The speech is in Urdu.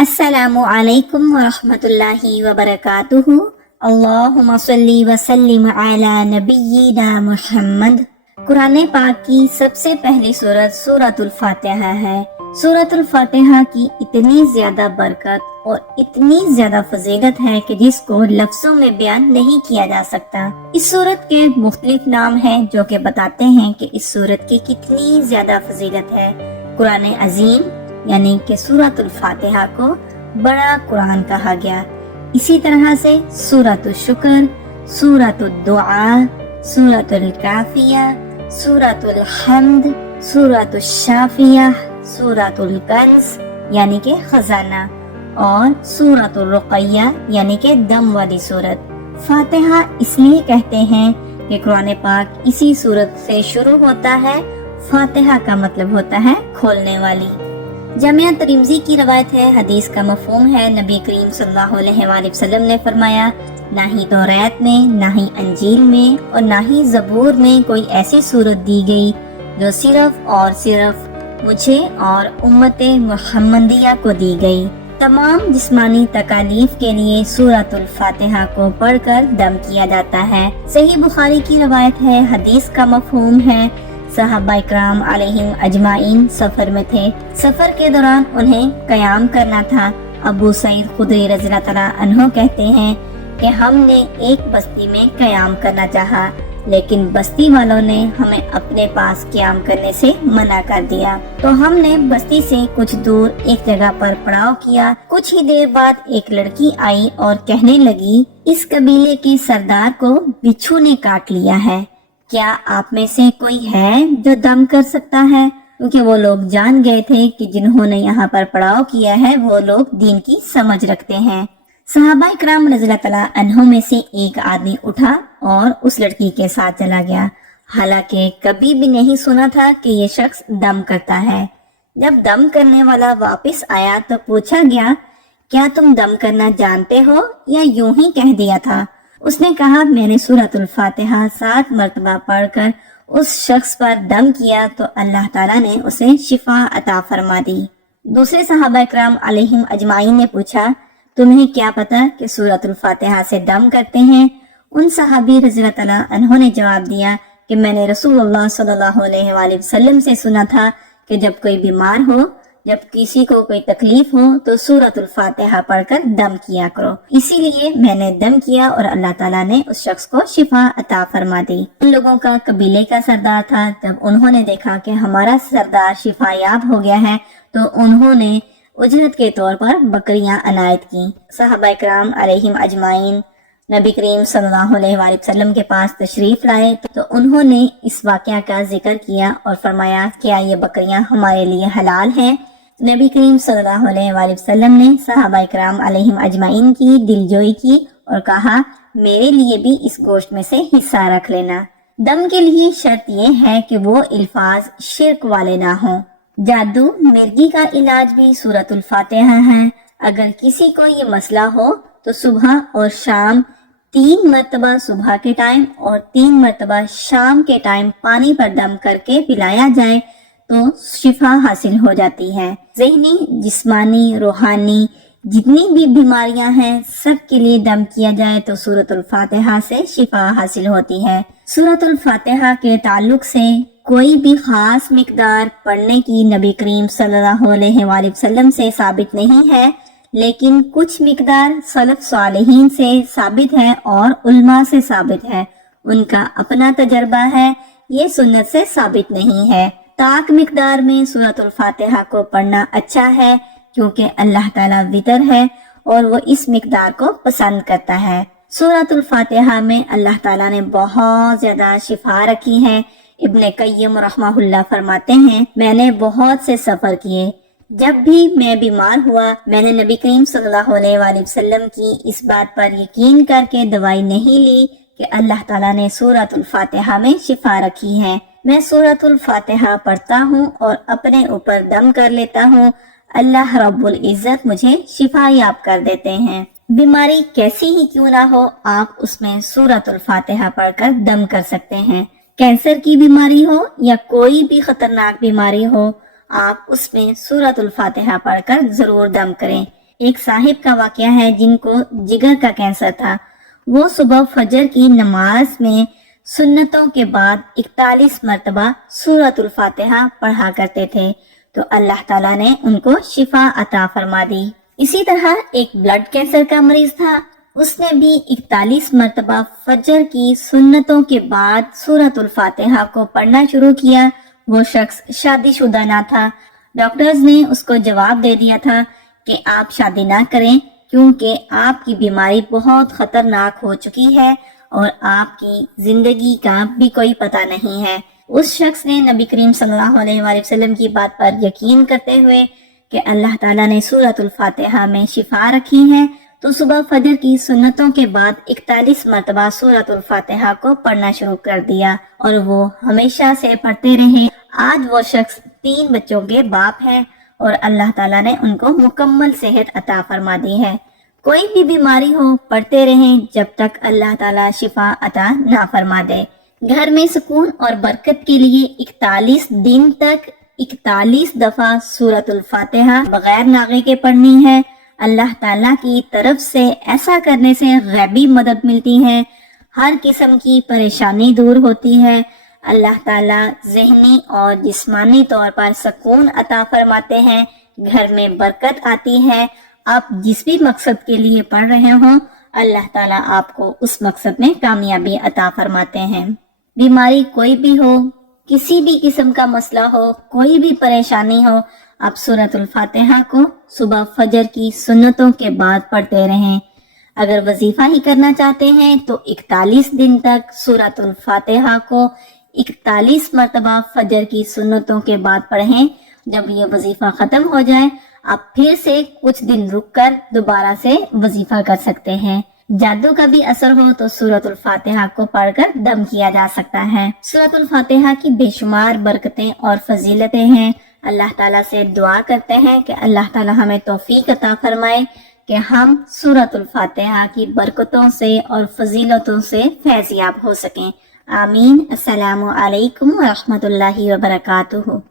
السلام علیکم ورحمۃ اللہ وبرکاتہ۔ اللہم صلی وسلم علی نبینا محمد۔ قرآن پاک کی سب سے پہلی سورت سورۃ الفاتحہ ہے۔ سورۃ الفاتحہ کی اتنی زیادہ برکت اور اتنی زیادہ فضیلت ہے کہ جس کو لفظوں میں بیان نہیں کیا جا سکتا۔ اس سورت کے مختلف نام ہیں جو کہ بتاتے ہیں کہ اس سورت کی کتنی زیادہ فضیلت ہے۔ قرآن عظیم یعنی کہ سورۃ الفاتحہ کو بڑا قرآن کہا گیا۔ اسی طرح سے سورۃ الشکر، سورۃ الدعاء، سورۃ الکافیہ، سورۃ الحمد، سورۃ الشافیہ، سورۃ الکنز یعنی کہ خزانہ، اور سورۃ الرقیہ یعنی کہ دم والی سورت۔ فاتحہ اس لیے کہتے ہیں کہ قرآن پاک اسی سورت سے شروع ہوتا ہے۔ فاتحہ کا مطلب ہوتا ہے کھولنے والی۔ جامعہ ترمذی کی روایت ہے، حدیث کا مفہوم ہے، نبی کریم صلی اللہ علیہ وآلہ وسلم نے فرمایا، نہ ہی توریت میں، نہ ہی انجیل میں اور نہ ہی زبور میں کوئی ایسی سورت دی گئی جو صرف اور صرف مجھے اور امت محمدیہ کو دی گئی۔ تمام جسمانی تکالیف کے لیے سورۃ الفاتحہ کو پڑھ کر دم کیا جاتا ہے۔ صحیح بخاری کی روایت ہے، حدیث کا مفہوم ہے، صحابہ اکرام علیہم اجمعین سفر میں تھے۔ سفر کے دوران انہیں قیام کرنا تھا۔ ابو سعید خدری رضی اللہ تعالیٰ عنہ کہتے ہیں کہ ہم نے ایک بستی میں قیام کرنا چاہا، لیکن بستی والوں نے ہمیں اپنے پاس قیام کرنے سے منع کر دیا، تو ہم نے بستی سے کچھ دور ایک جگہ پر پڑاؤ کیا۔ کچھ ہی دیر بعد ایک لڑکی آئی اور کہنے لگی، اس قبیلے کے سردار کو بچھو نے کاٹ لیا ہے، کیا آپ میں سے کوئی ہے جو دم کر سکتا ہے؟ کیونکہ وہ لوگ جان گئے تھے کہ جنہوں نے یہاں پر پڑاؤ کیا ہے وہ لوگ دین کی سمجھ رکھتے ہیں۔ صحابہ اکرام رضی اللہ تعالیٰ عنہ میں سے ایک آدمی اٹھا اور اس لڑکی کے ساتھ چلا گیا، حالانکہ کبھی بھی نہیں سنا تھا کہ یہ شخص دم کرتا ہے۔ جب دم کرنے والا واپس آیا تو پوچھا گیا، کیا تم دم کرنا جانتے ہو یا یوں ہی کہہ دیا تھا؟ اس نے کہا، میں نے سورۃ الفاتحہ 7 مرتبہ پڑھ کر اس شخص پر دم کیا تو اللہ تعالیٰ نے اسے شفا عطا فرما دی۔ دوسرے صحابہ اکرام علیہم اجمعین نے پوچھا، تمہیں کیا پتا کہ سورۃ الفاتحہ سے دم کرتے ہیں؟ ان صحابی رضی اللہ تعالیٰ عنہ نے جواب دیا کہ میں نے رسول اللہ صلی اللہ علیہ وآلہ وسلم سے سنا تھا کہ جب کوئی بیمار ہو، جب کسی کو کوئی تکلیف ہو تو سورۃ الفاتحہ پڑھ کر دم کیا کرو، اسی لیے میں نے دم کیا اور اللہ تعالیٰ نے اس شخص کو شفا عطا فرما دی۔ ان لوگوں کا قبیلے کا سردار تھا، جب انہوں نے دیکھا کہ ہمارا سردار شفا یاب ہو گیا ہے تو انہوں نے اجرت کے طور پر بکریاں عنایت کی۔ صحابہ اکرام علیہم اجمعین نبی کریم صلی اللہ علیہ وآلہ وسلم کے پاس تشریف لائے تو انہوں نے اس واقعہ کا ذکر کیا اور فرمایا، کیا یہ بکریاں ہمارے لیے حلال ہیں؟ نبی کریم صلی اللہ علیہ وآلہ وسلم نے صحابہ اکرام علیہم اجمعین کی دلجوئی کی اور کہا، میرے لیے بھی اس گوشت میں سے حصہ رکھ لینا۔ دم کے لیے شرط یہ ہے کہ وہ الفاظ شرک والے نہ ہوں۔ جادو مرگی کا علاج بھی سورۃ الفاتحہ ہے۔ اگر کسی کو یہ مسئلہ ہو تو صبح اور شام 3 مرتبہ صبح کے ٹائم اور 3 مرتبہ شام کے ٹائم پانی پر دم کر کے پلایا جائے تو شفا حاصل ہو جاتی ہے۔ ذہنی، جسمانی، روحانی جتنی بھی بیماریاں ہیں سب کے لیے دم کیا جائے تو سورۃ الفاتحہ سے شفا حاصل ہوتی ہے۔ سورۃ الفاتحہ کے تعلق سے کوئی بھی خاص مقدار پڑھنے کی نبی کریم صلی اللہ علیہ وآلہ وسلم سے ثابت نہیں ہے، لیکن کچھ مقدار سلف صالحین سے ثابت ہے اور علماء سے ثابت ہے، ان کا اپنا تجربہ ہے، یہ سنت سے ثابت نہیں ہے۔ طاق مقدار میں سورۃ الفاتحہ کو پڑھنا اچھا ہے کیونکہ اللہ تعالیٰ وتر ہے اور وہ اس مقدار کو پسند کرتا ہے۔ سورۃ الفاتحہ میں اللہ تعالیٰ نے بہت زیادہ شفا رکھی ہے۔ ابن قیم رحمہ اللہ فرماتے ہیں، میں نے بہت سے سفر کیے، جب بھی میں بیمار ہوا میں نے نبی کریم صلی اللہ علیہ وآلہ وسلم کی اس بات پر یقین کر کے دوائی نہیں لی کہ اللہ تعالیٰ نے سورۃ الفاتحہ میں شفا رکھی ہے۔ میں سورۃ الفاتحہ پڑھتا ہوں اور اپنے اوپر دم کر لیتا ہوں، اللہ رب العزت مجھے شفا یاب کر دیتے ہیں۔ بیماری کیسی ہی کیوں نہ ہو، آپ اس میں سورۃ الفاتحہ پڑھ کر دم کر سکتے ہیں۔ کینسر کی بیماری ہو یا کوئی بھی خطرناک بیماری ہو، آپ اس میں سورۃ الفاتحہ پڑھ کر ضرور دم کریں۔ ایک صاحب کا واقعہ ہے جن کو جگر کا کینسر تھا. وہ صبح فجر کی نماز میں سنتوں کے بعد 41 مرتبہ سورۃ الفاتحہ پڑھا کرتے تھے تو اللہ تعالیٰ نے ان کو شفا عطا فرما دی. اسی طرح ایک بلڈ کینسر کا مریض تھا. اس نے بھی 41 مرتبہ فجر کی سنتوں کے بعد سورۃ الفاتحہ کو پڑھنا شروع کیا. وہ شخص شادی شدہ نہ تھا. ڈاکٹرز نے اس کو جواب دے دیا تھا کہ آپ شادی نہ کریں کیونکہ آپ کی بیماری بہت خطرناک ہو چکی ہے اور آپ کی زندگی کا بھی کوئی پتہ نہیں ہے. اس شخص نے نبی کریم صلی اللہ علیہ وآلہ وسلم کی بات پر یقین کرتے ہوئے کہ اللہ تعالیٰ نے سورۃ الفاتحہ میں شفا رکھی ہے تو صبح فجر کی سنتوں کے بعد 41 مرتبہ سورۃ الفاتحہ کو پڑھنا شروع کر دیا اور وہ ہمیشہ سے پڑھتے رہے. آج وہ شخص 3 بچوں کے باپ ہیں اور اللہ تعالیٰ نے ان کو مکمل صحت عطا فرما دی ہے. کوئی بھی بیماری ہو پڑھتے رہیں جب تک اللہ تعالیٰ شفا عطا نہ فرما دے. گھر میں سکون اور برکت کے لیے 41 دن تک 41 دفعہ سورۃ الفاتحہ بغیر ناغے کے پڑھنی ہے. اللہ تعالیٰ کی طرف سے ایسا کرنے سے غیبی مدد ملتی ہے. ہر قسم کی پریشانی دور ہوتی ہے. اللہ تعالیٰ ذہنی اور جسمانی طور پر سکون عطا فرماتے ہیں. گھر میں برکت آتی ہے. آپ جس بھی مقصد کے لیے پڑھ رہے ہوں اللہ تعالیٰ آپ کو اس مقصد میں کامیابی عطا فرماتے ہیں. بیماری کوئی بھی ہو, کسی بھی قسم کا مسئلہ ہو, کوئی بھی پریشانی ہو, آپ سورۃ الفاتحہ کو صبح فجر کی سنتوں کے بعد پڑھتے رہیں. اگر وظیفہ ہی کرنا چاہتے ہیں تو 41 دن تک سورۃ الفاتحہ کو 41 مرتبہ فجر کی سنتوں کے بعد پڑھیں. جب یہ وظیفہ ختم ہو جائے آپ پھر سے کچھ دن رک کر دوبارہ سے وظیفہ کر سکتے ہیں. جادو کا بھی اثر ہو تو سورۃ الفاتحہ کو پڑھ کر دم کیا جا سکتا ہے. سورۃ الفاتحہ کی بے شمار برکتیں اور فضیلتیں ہیں. اللہ تعالیٰ سے دعا کرتے ہیں کہ اللہ تعالیٰ ہمیں توفیق عطا فرمائے کہ ہم سورۃ الفاتحہ کی برکتوں سے اور فضیلتوں سے فیض یاب ہو سکیں. آمین. السلام علیکم ورحمۃ اللہ وبرکاتہ.